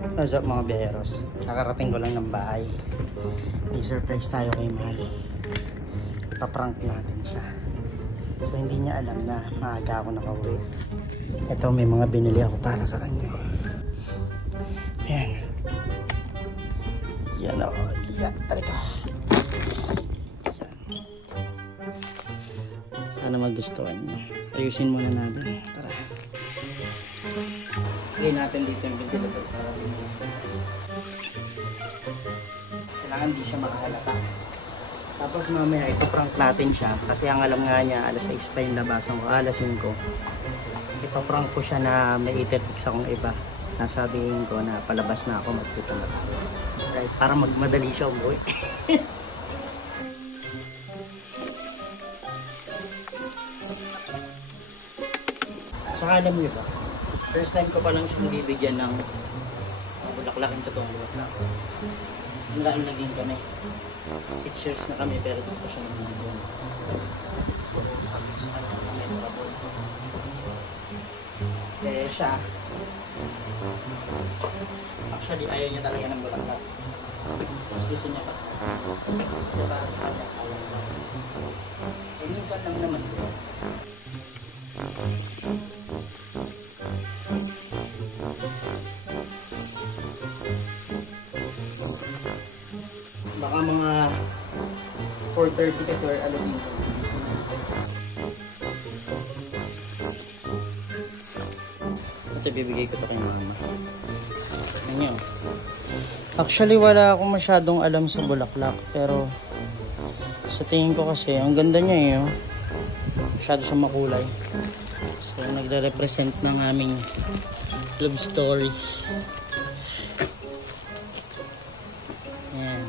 What's up mga biyeros? Kakarating ko lang ng bahay. May surprise tayo kay Mahal. Ipaprank natin siya. So hindi niya alam na maaga ako nakauwi. Ito, may mga binili ako para sa kanya. Ayan. Yan o. Yan. Halika. Sana magustuhan niya. Ayusin muna natin. Tara. Lagay natin dito yung ventilator para dito. Kailangan di siya makahalata. Tapos mamaya ipaprank natin siya kasi ang alam nga niya alas 6 pa yung labasan ko, alas 5. Ipaprank ko siya na may iterfix akong iba. Nasabihin ko na palabas na ako magpunta na ako. Right, para magmadali siya umuwi. Saka alam niyo ba? First time ko pa lang siyang bibigyan ng bulaklak, yung totoong bulaklak. Ang laking naging kami. 6 years na kami pero dito siya nabibigyan. So, sabi sa kanya kami trouble. Eh siya, actually ayaw niya talaga ng bulaklak. Mas gusto niya pa. Kasi para sa kanya sayang lang. Eh minsan lang naman. Baka mga 4:30 kasi or alas 5. Ito bibigay ko to kay mama. Ano? Actually wala akong masyadong alam sa bulaklak pero sa tingin ko kasi ang ganda niya eh. Oh. Masyado siyang makulay. So nagre-represent ng aming love story. Ayan.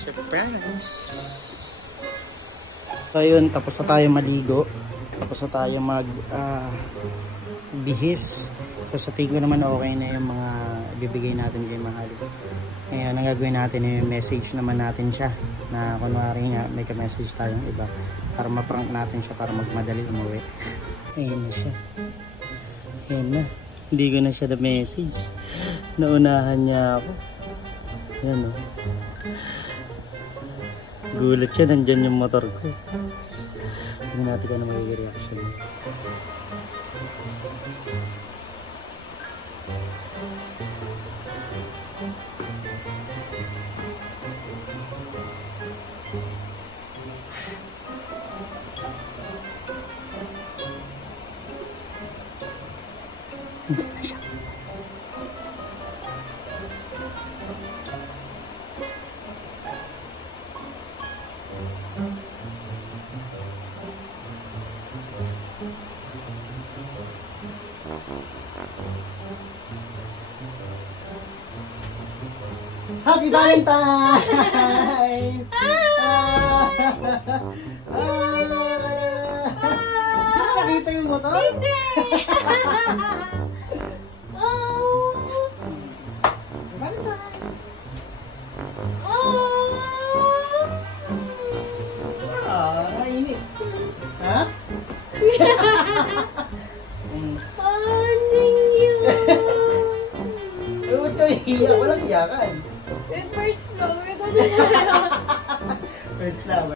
Surprise! So yun, tapos na tayo maligo. Tapos na tayo bihis. So sa tingin ko naman okay na yung mga bibigay natin kay Mahal. Ngayon, ang gagawin natin yung message naman natin siya. Na kunwari nga, may ka-message tayong iba. Para ma-prank natin siya para magmadali umuwi. Ayun na siya. Ayun na. Hindi ko na siya na-message. Naunahan niya ako. Ayan o. Gulat siya, nandyan yung motor ko. Hindi natin ka na magiging reaction. Hindi na siya. Happy Valentine's! Nakita yung motor? Hindi! Mainit. Ha? Huwag ka iiyak. Walang iyakan. First flower ko na. First flower.